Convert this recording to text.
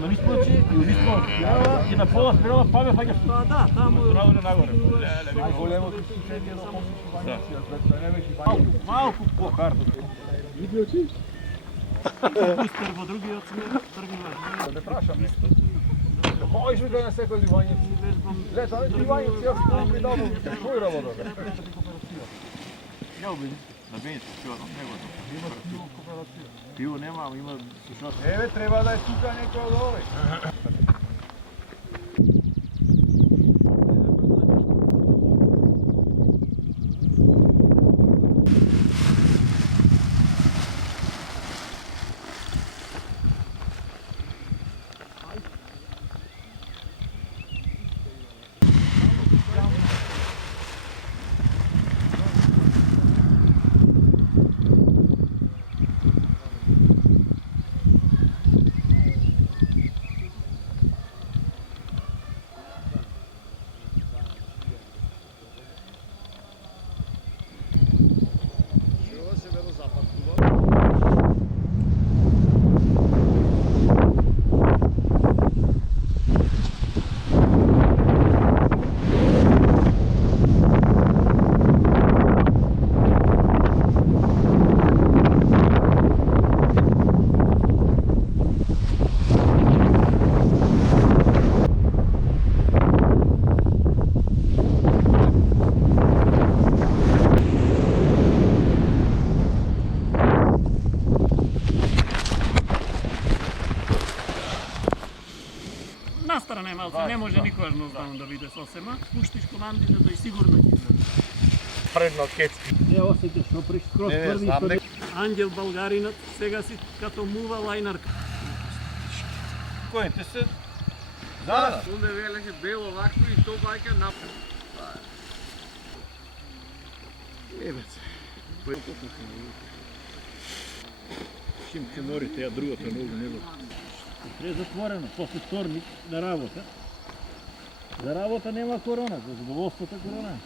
na nispoći i u nispo spirala i na pola spirala pave fađaš. Da, tamo je nagore. Najgoljemo tisućenje na pomoću banjici, a to je najveći banjici. Малко по карта. Vidio si? puster po drugi od smjer, trgima. Ne prašam nešto. Oj, što ga na sekoj banjici. Gleda, ali ti banjici još pri domu šujralo dobro. Ja ubim na benjsku čorom, nego to. Pivo nemam, ima sušac. Eve, treba da je tuka neko od ovih. Nastarana je malce, ne može niko važno znamo da vide s osema. Puštiš komandina da i sigurno će izaći. Predno kecki. Ne osjetiš, no skroz prvi. Anđel Balgarinac, сега си като мува лайнарка. Кој те се? Da, Onda velike belo ovako i to bajka napred. Ебец. Čim se morite, ja drugото nogu ne mogu. Sve zatvoreno, posle вторник на работа. За работа нема корона, за задоволството корона.